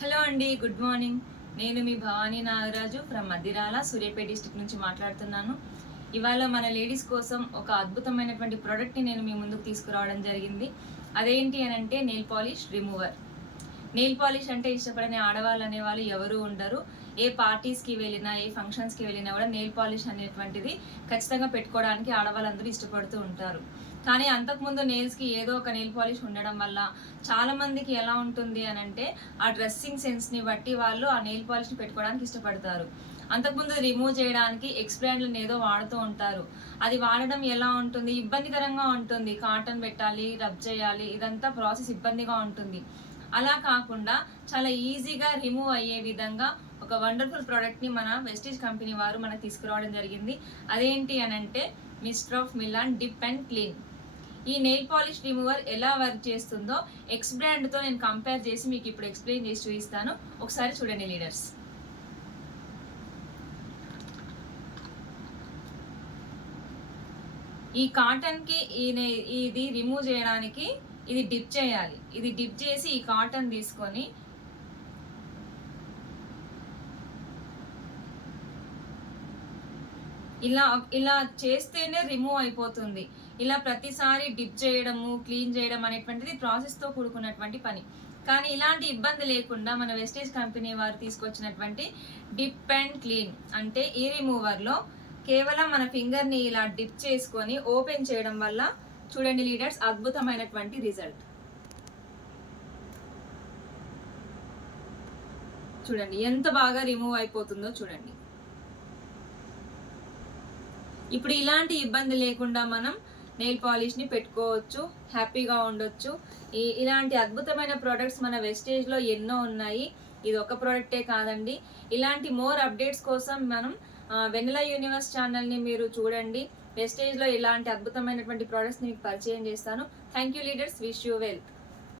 Hello అండి, good morning. నేను మీ Bhavani Nagaraju from Madirala Suryapet district నుంచి మాట్లాడుతున్నాను. ఇవాళ మన లేడీస్ కోసం ఒక అద్భుతమైనటువంటి ప్రోడక్ట్ని నేను మీ ముందుకు తీసుకురావడం జరిగింది. అదేంటి అని అంటే nail polish remover. Nail polish అంటే ఇష్టపడని ఆడవాళ్ళు అనేవాళ్ళు ఎవరు ఉండరు. ఏ పార్టీస్కి వెళ్ళినా, ఏ ఫంక్షన్స్కి వెళ్ళినా కూడా నెయిల్ పాలిష్ అనేటువంటిది ఖచ్చితంగా పెట్టుకోవడానికి ఆడవాళ్ళందరూ ఇష్టపడుతూ ఉంటారు. కానీ అంతకుముందు నెయిల్స్కి ఏదో ఒక నెయిల్ పాలిష్ ఉండడం వల్ల చాలామందికి ఎలా ఉంటుంది అని అంటే ఆ డ్రెస్సింగ్ సెన్స్ని బట్టి వాళ్ళు ఆ నెయిల్ పాలిష్ని పెట్టుకోవడానికి ఇష్టపడతారు. అంతకుముందు రిమూవ్ చేయడానికి ఎక్స్బ్రాండ్లను ఏదో వాడుతూ ఉంటారు. అది వాడడం ఎలా ఉంటుంది, ఇబ్బందికరంగా ఉంటుంది. కాటన్ పెట్టాలి, రబ్ చేయాలి, ఇదంతా ప్రాసెస్ ఇబ్బందిగా ఉంటుంది. అలా కాకుండా చాలా ఈజీగా రిమూవ్ అయ్యే విధంగా ఒక వండర్ఫుల్ ప్రోడక్ట్ని మన వెస్టీజ్ కంపెనీ వారు మనకు తీసుకురావడం జరిగింది. అదేంటి అని అంటే mister of Milan dip and clean. ఈ నెయిల్ పాలిష్ రిమూవర్ ఎలా వర్క్ చేస్తుందో ఎక్స్ బ్రాండ్తో నేను కంపేర్ చేసి మీకు ఇప్పుడు ఎక్స్ప్లెయిన్ చేసి చూపిస్తాను. ఒకసారి చూడండి లీడర్స్. ఈ కాటన్కి ఇది రిమూవ్ చేయడానికి ఇది డిప్ చేయాలి. ఇది డిప్ చేసి ఈ కాటన్ తీసుకొని ఇలా చేస్తేనే రిమూవ్ అయిపోతుంది. ఇలా ప్రతిసారి డిప్ చేయడము, క్లీన్ చేయడం అనేటువంటిది ప్రాసెస్తో కూడుకున్నటువంటి పని. కానీ ఇలాంటి ఇబ్బంది లేకుండా మన వెస్టేజ్ కంపెనీ వారు తీసుకొచ్చినటువంటి డిప్ అండ్ క్లీన్ అంటే ఈ రిమూవర్లో కేవలం మన ఫింగర్ని ఇలా డిప్ చేసుకొని ఓపెన్ చేయడం వల్ల చూడండి లీడర్స్, అద్భుతమైనటువంటి రిజల్ట్ చూడండి ఎంత బాగా రిమూవ్ అయిపోతుందో చూడండి. ఇప్పుడు ఇలాంటి ఇబ్బంది లేకుండా మనం నెయిల్ పాలిష్ని పెట్టుకోవచ్చు, హ్యాపీగా ఉండొచ్చు. ఇలాంటి అద్భుతమైన ప్రోడక్ట్స్ మన వెస్టేజ్లో ఎన్నో ఉన్నాయి. ఇది ఒక ప్రోడక్టే కాదండి. ఇలాంటి మోర్ అప్డేట్స్ కోసం మనం వెన్నెల యూనివర్స్ ఛానల్ని మీరు చూడండి. వెస్టేజ్లో ఇలాంటి అద్భుతమైనటువంటి ప్రోడక్ట్స్ని మీకు పరిచయం చేస్తాను. Thank you leaders, wish you well.